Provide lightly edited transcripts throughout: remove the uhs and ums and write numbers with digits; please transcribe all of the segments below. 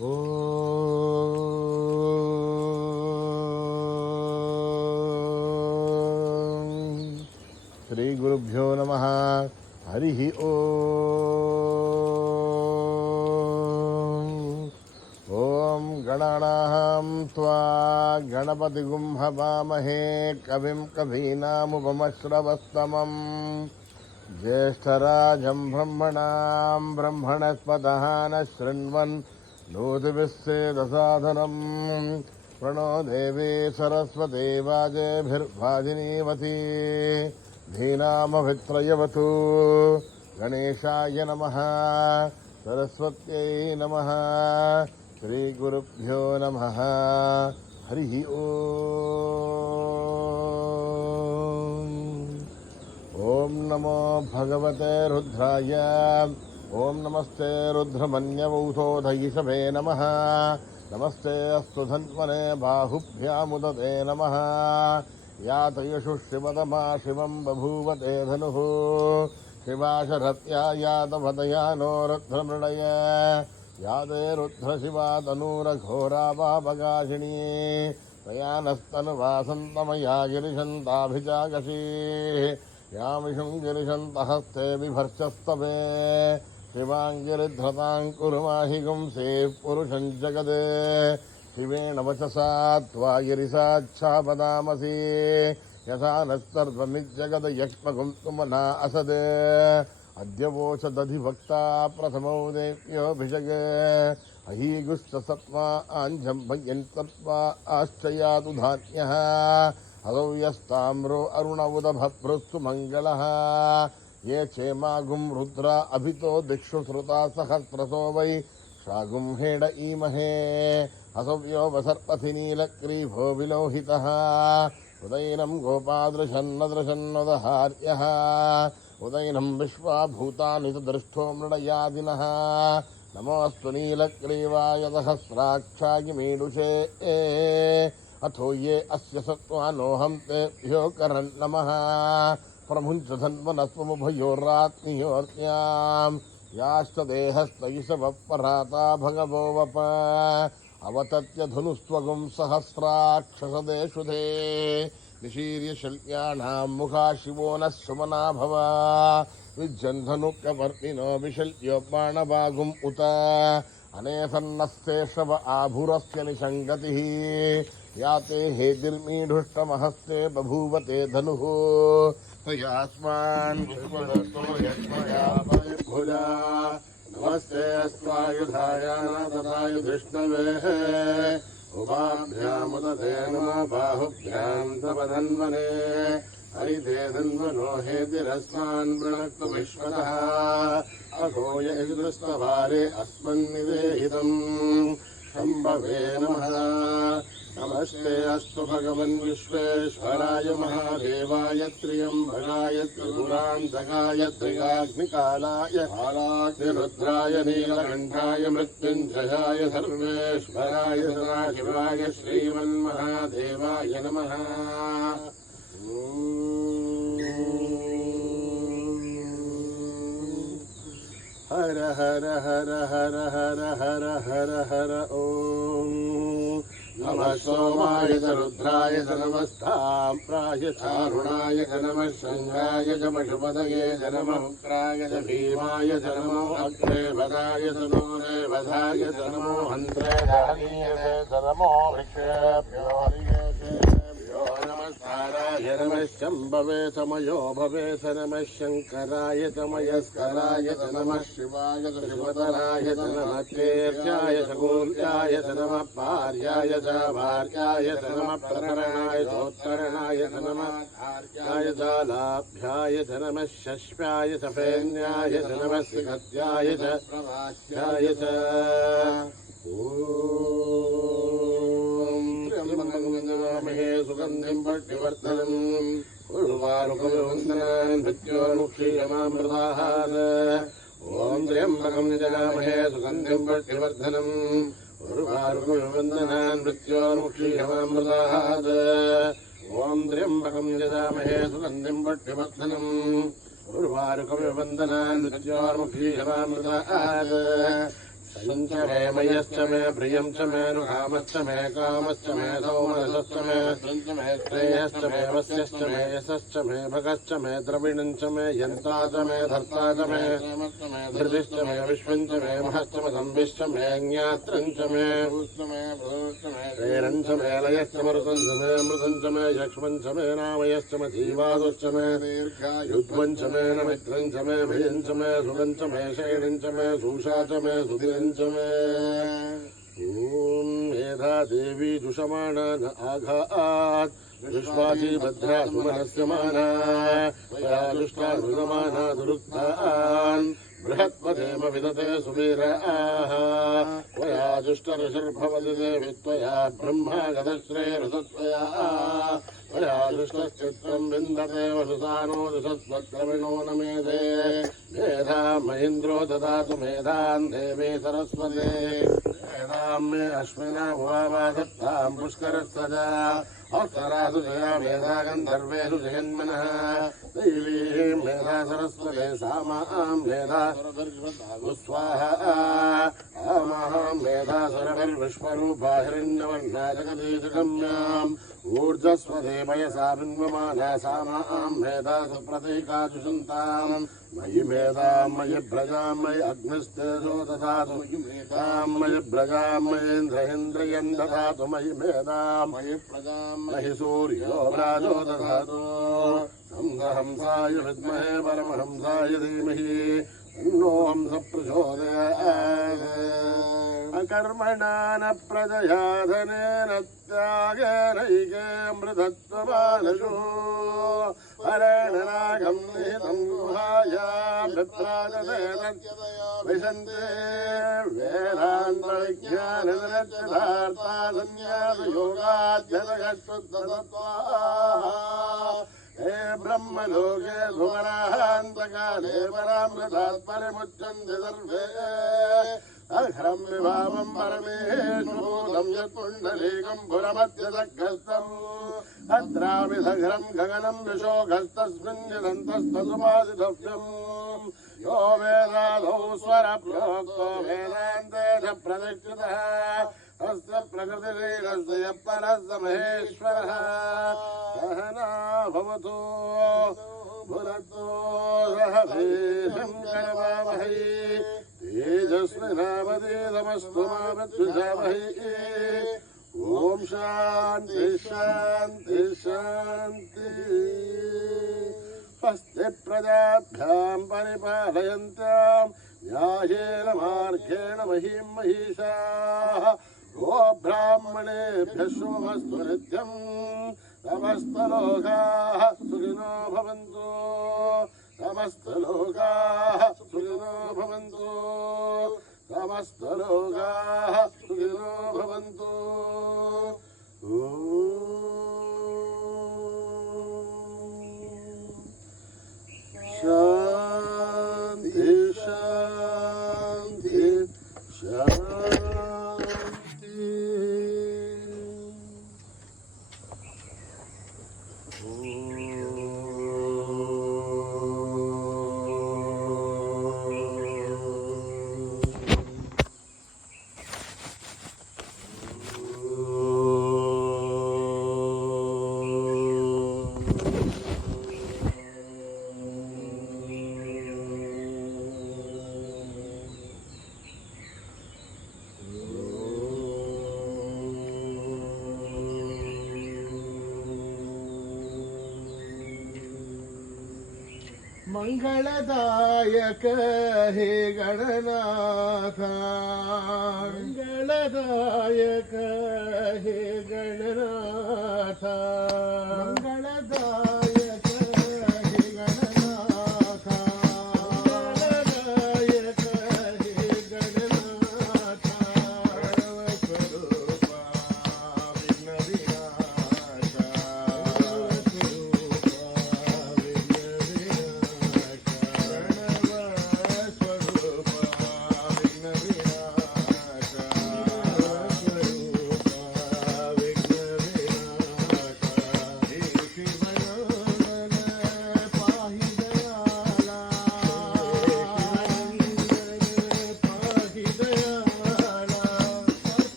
ఓం శ్రీ గురుభ్యో నమః. హరి ఓం. ఓం గణానాం త్వా గణపతిగుం హవామహే కవిం కవీనాముపమశ్రవస్తమం జ్యేష్ఠరాజం బ్రహ్మణాం బ్రహ్మణస్పతః నః శృణ్వన్ నోతిభిస్సేదసాదనం ప్రణో దేవీ సరస్వతీ వాజేభిర్వాజినీవతి ధీనామభిత్రయవతు. గణేశాయ నమః. సరస్వత్యై నమః. శ్రీగురుభ్యో నమః. హరి ఓం. ఓం నమో భగవతే రుద్రాయ. ఓం నమస్తే రుద్రమన్యవౌషోధయిషభే నమః. నమస్తే అస్తు ధన్వనే బాహుభ్యాముదతే నమః. యాతయషు శివతమా శివం బభూవతే ధనుః. శివాశరత్యా యాతవదయానో రుద్రమృళయ. యాదే రుద్రశివా తనూరఘోరాపాపకాశినీ. తయానస్తనువాసంతమయా గిరిశంతాభిజాగశీ. యామిషం గిరిశంతహస్తే బిభర్చస్తవే. శివాంగిరిధృతాం కురుమాహిగుం సేః పురుషం జగదే. శివేణ వచసా త్వా గిరిసాచ్ఛాపదామసి. యథా నస్తర్వమిజ్జగద యక్ష్మగుం తుమనా అసదే. అద్యవోచదధిభక్తా ప్రథమౌ దేవ్యోభిషగే. అహీగుష్ట సత్వా ఆంజంభయన్సత్వా ఆశ్చయాతు ధాన్యః. అదవ్యస్తామ్రో అరుణ ఉదభభృస్తు మంగళః. ఏ చేమాగుం రుద్రా అభితో దిక్షు శ్రుతా సహస్రసో వై షాగుం హేడ ఈమహే. అసవ్యో వసర్పథి నీలగ్రీభో విలోహితః. ఉదయనం గోపాదృశన్నదృశన్నదహార్యః. ఉదయనం విశ్వాభూతాని దృష్టో మృడయాదినః. నమోऽस्तु నీలగ్రీవాయ సహస్రాక్షాయ మీడుషే. అథో ఏ అస్య సత్వానోహం తేభ్యో కరన్ నమః. ప్రముంచధన్వనస్వముభయోరాత్మయోర్యాం. యాశ్చ దేహస్తైషవపరాతా భగవో వప. అవతత్య ధనుస్త్వగుం సహస్రాక్షసదేషుధే. నిశీర్య శల్యానాం ముఖా శివో నః సుమనా భవ. విజ్జన్ధనుక్యవర్ణినో విశల్యో బాణవాగుం ఉత. అనేసన్నస్తేషవ ఆభురస్య నిషంగతిః. యాతే హేతిర్మీఢుష్టమహస్తే బభూవతే ధనుః. తయాస్మాన్ విశ్వదత్వయస్మయాభుజా. నమస్తే అస్వాయుధాయానాథాయుధిష్ణవే. ఉభాభ్యాముదతే నమో బాహుభ్యాం తవ ధన్వనే. హరితే ధన్వనో హేతిరస్మాన్ వృణక్తు విశ్వతః. అఘోయ యజుస్తవారే అస్మన్నివేహితం. శంభవే నమః. నమస్తే అస్తు భగవన్ విశ్వేశ్వరాయ మహాదేవాయ త్ర్యంబకాయ త్రిపురాంతకాయ త్రికాగ్నికాలాయ కాలాగ్నిరుద్రాయ నీలకంఠాయ మృత్యుంజయాయ సర్వేశ్వరాయ సదాశివాయ శ్రీమన్మహాదేవాయ నమః. హర హర హర హర హర హర హర హర ఓం. నమః సోమాయ చ రుద్రాయ చ నమస్తామ్రాయ చారుణాయ చ నమః శంఘాయ చ పశుపతయే చ నమః ఉగ్రాయ చ భీమాయ చ నమో అగ్రేవదాయ చ నమో రేవదాయ చ నమో హంత్రే హరీయసే చ నమో వృక్షేభ్యో హరియేషేభ్యో నమస్కారాయ నమః శంభవే సమయో భవే చ నమః శంకరాయ చ మయస్కరాయ చ నమః శివాయ చ శివతరాయ చ నమః కేర్యాయ చ గోర్యాయ చ నమః పార్యాయ చ భార్యాయ చ నమః ప్రకరణాయ చోత్తరణాయ చ నమః ధార్యాయ చ లాభ్యాయ చ నమః శశ్వాయ చ ఫేన్యాయ చ నమః సిగత్యాయ చ ప్రవాస్యాయ చ. ఓం త్ర్యంబకం యజామహే సుగంధిం పుష్టివర్ధనం. ఉర్వారుకవివందనాన్ మృత్యోర్ముక్షీయమామృతాః. ఓం త్ర్యంబకం యజామహే సుగంధిం పుష్టివర్ధనం. ఉర్వారుకవివందనాన్ మృత్యోర్ముక్షీయమామృతాః. ఓం త్ర్యంబకం యజామహే సుగంధిం పుష్టివర్ధనం. ఉర్వారుకవివందనాన్ మృత్యోర్ముక్షీయమామృతాః. संच मे मयश्च मे प्रियं च मे नुकामश्च मे कामश्च मे सौमनसश्च मे श्रेयश्च मे वस्यश्च मे यशश्च मे भगश्च मे द्रविणं च मे यन्ता च मे धर्ता च मे धृतिश्च मे विश्वं च मे महश्च मे संविश्च मे ज्ञात्रं च मे प्रेरं च मे लयश्च मरुतं च मे अमृतं च मे यक्ष्मं च मे नामयश्च मे जीवादुश्च मे युध्वं च मे नमित्रं च मे भयं च मे सुगं च मे शैलं च मे सूषा च मे सुधिरं च मे ॐ मेधा देवी जुषमाणा न आघात् विश्वासी भद्रा सुमनस्य माना त्वया दुष्टा हृदमाना दुरुक्तान् बृहत्पदेम विदते सुवीराः त्वया दुष्टऋषिर्भवति देवि त्वया ब्रह्मा गतश्रेयरुतत्वया त्वया दुष्टश्चित्रं विन्दते वसुसानो दिशस्वक्रमिणो न मेधे मेधां महीन्द्रो ददातु मेधां देवी सरस्वती मेधां मे अश्विना भुवा दत्तां पुष्करस्तदा अप्सरासु जया मेधा गन्धर्वेषु जयन्मनः दैवीं मेधा सरस्वती सामां मेधा स्वाहा आमां मेधा सरवर्विश्वरूपा हिरण्यवर्णा जगदीशगम्याम् ऊर्जस्वते पयसा बिन्वमाना सामां मेधा सुप्रतीकाजुषन्ताम् मयि मेधां मयि प्रजां मयि अग्निस्तेजो ददातु मयि प्रजां मयीन्द्रयन्द्रियं ददातु मयि मेधां मयि प्रजां मयि सूर्यो राजो ददातु हंसाय विद्महे परमहंसाय धीमहि तन्नो हंसः प्रचोदयात् अकर्मणा न प्रजया धनेन त्यागेनैकेऽमृतत्वमानशो हरेण नागं निहितं गुहायां तत्रागतेन विशन्ते वेदान्तविज्ञाननिरच्युतार्था सन्न्यासयोगाध्यतगश्रुतत्वाः हे ब्रह्मलोके भुवनान्तकाले परामृतात् परिमुच्यन्ते सर्वे अघ्रं विभावं परमेश्वरभूतं यत्पुण्डरीकं पुरमध्यदग्रस्तम् अत्राविधघ्रं गगनं विशोघस्तस्मिन् निदन्तस्तदुपासितव्यम् यो वेदादौ स्वरप्रोक्तो वेदान्ते च प्रतिष्ठितः तस्य प्रकृतिरीरस्य यः परः स महेश्वरः सहना भवतु भुनक्तु सह वीर्यं करवावहै तेजस्विनावधीतमस्तु मा विद्विषावहै ॐ शान्ति शान्ति शान्तिः स्वस्ति प्रजाभ्यां परिपालयन्त्यां न्यायेन मार्गेण महीं महिषाः गोब्राह्मणेभ्यः शुभमस्तु नित्यम् समस्तलोकाः सुखिनो भवन्तु समस्तलोकाः सुखिनो भवन्तु समस्तलोकाः सुखिनो भवन्तु शान्ति शान्ति शान्ति मंगलदायक हे गणनाथ मंगलदायक हे गणनाथ मंगलदायक हे गणनाथ मंगलदायक हे गणनाथ सर्वस्वरूपा विघ्न विनाशा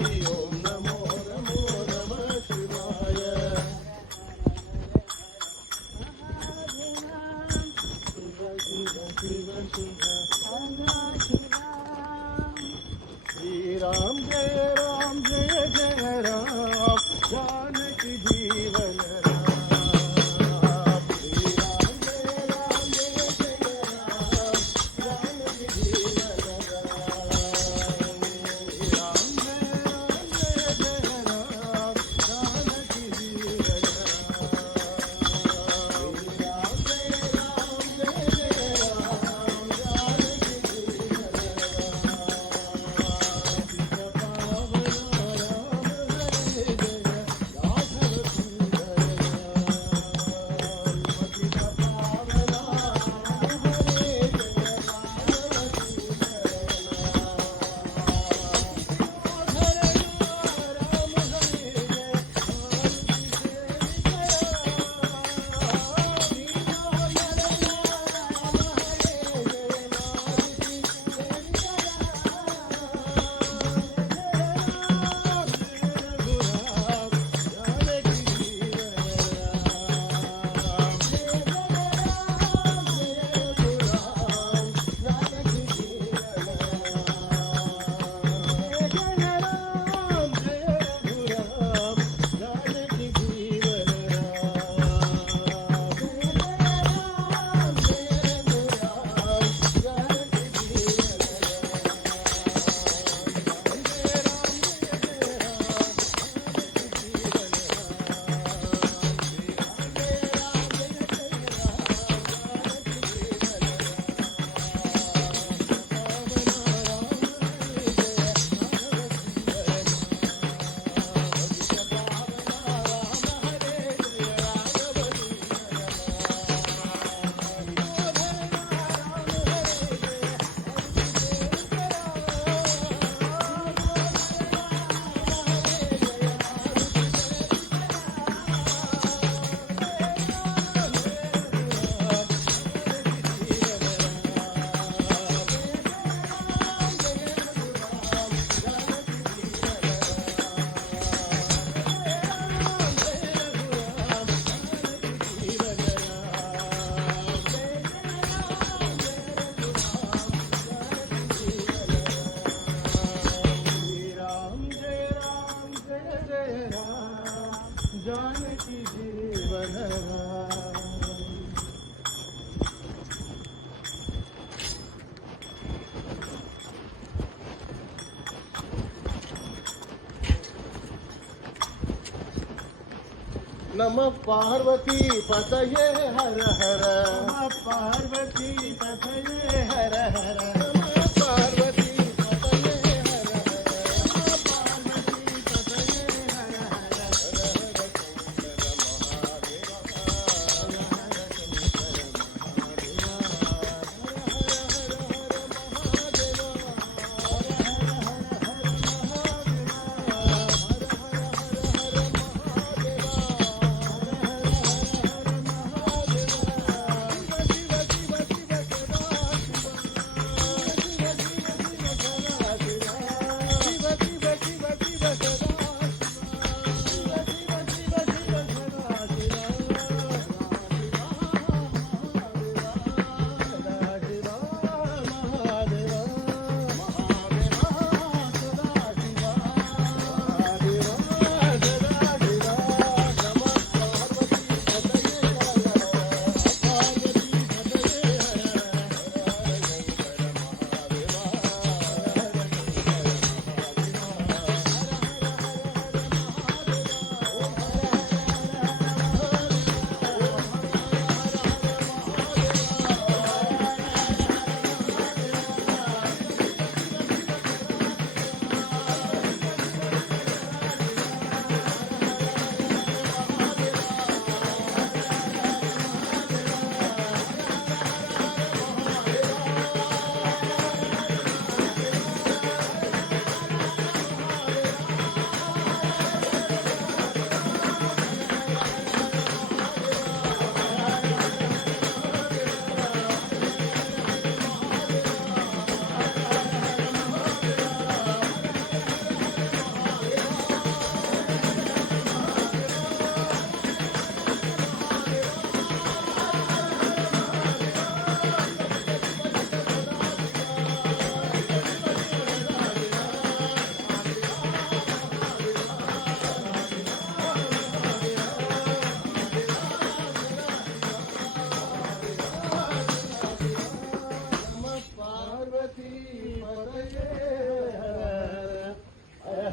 ओम नमो नमो नमः शिवाय श्री राम जय जय राम जानकी जीवन राम श्री राम जय जय राम जानकी जीवन राम राम जय जय राम जानकी जीवन जानकी जीवन नमः पार्वती पतये हर हर नमः पार्वती पतये हर हर नमः पार्वती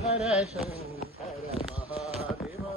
हर शंकर महादेवा.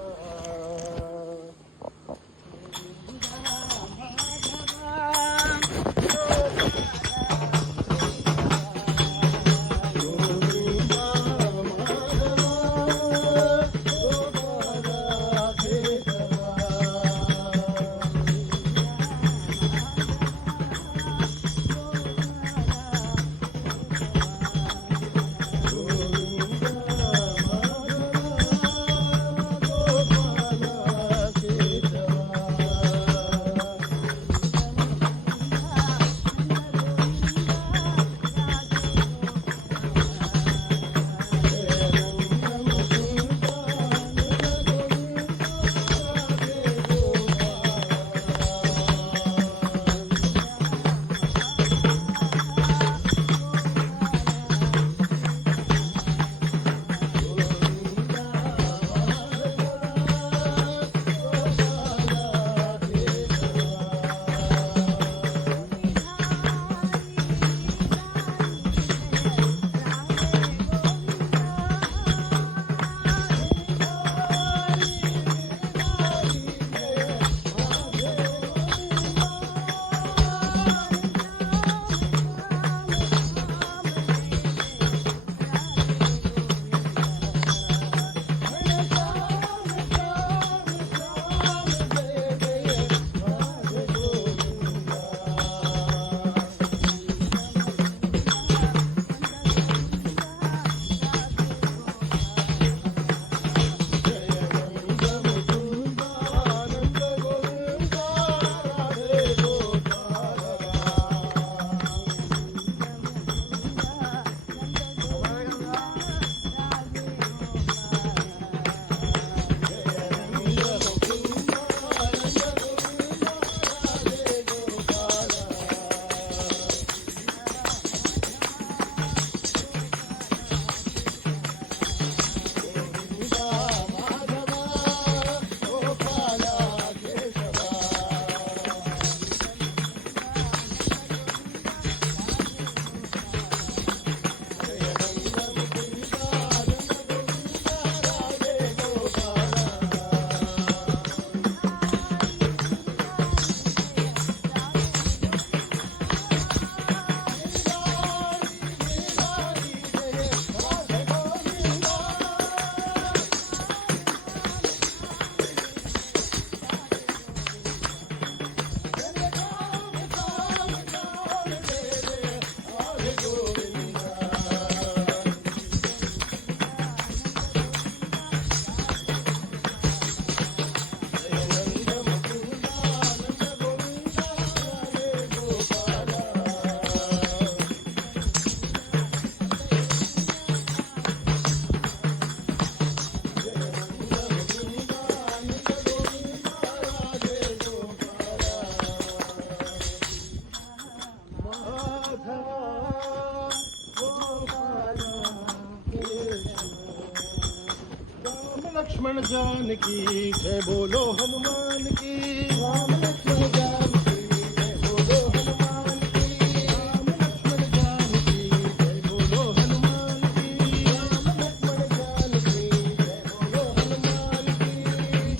लक्ष्मण जानकी जय बोलो हनुमान की. राम लक्ष्मण जानकी जय बोलो हनुमान की. राम लक्ष्मण जानकी जय बोलो हनुमान की. राम लक्ष्मण जानकी जय बोलो हनुमान की.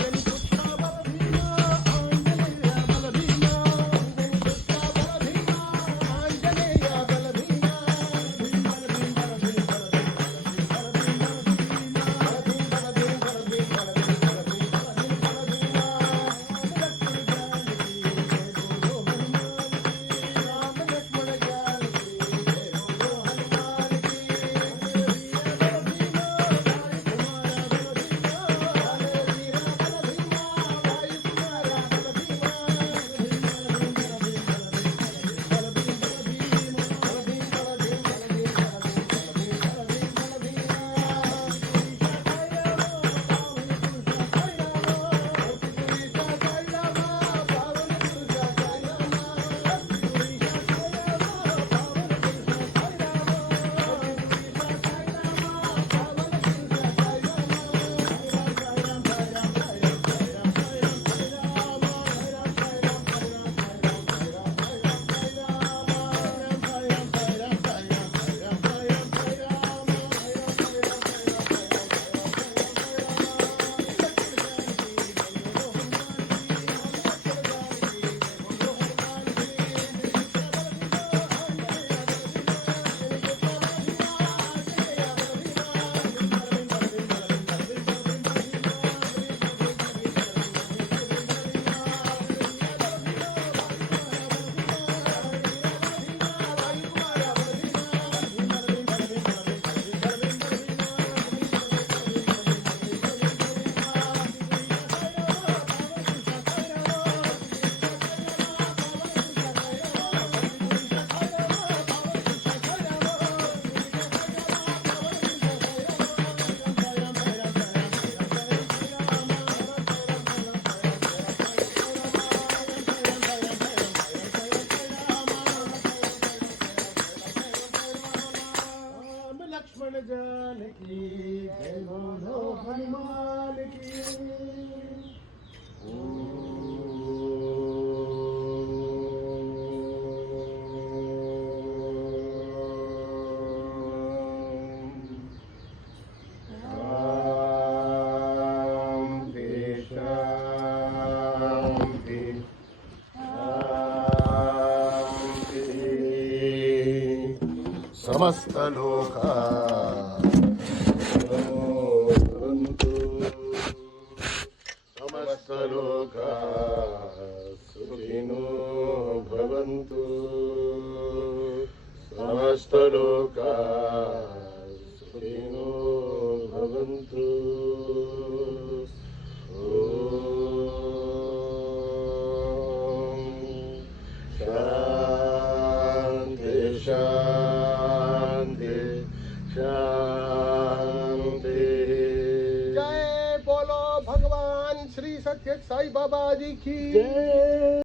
जन पुष्पा बल भीमा आंजनेय बल भीमा. जन पुष्पा बल भीमा आंजनेय बल भीमा. भीम बल भीम बल भीम बल भीम बल भीम बल भीम बल भीम. समस्त लोका भवन्तु समस्त लोका सुखिनो भवन्तु समस्त लोका सुखिनो भवन्तु शांति शांति शांति। जय बोलो भगवान श्री सत्य साई बाबा जी की जय।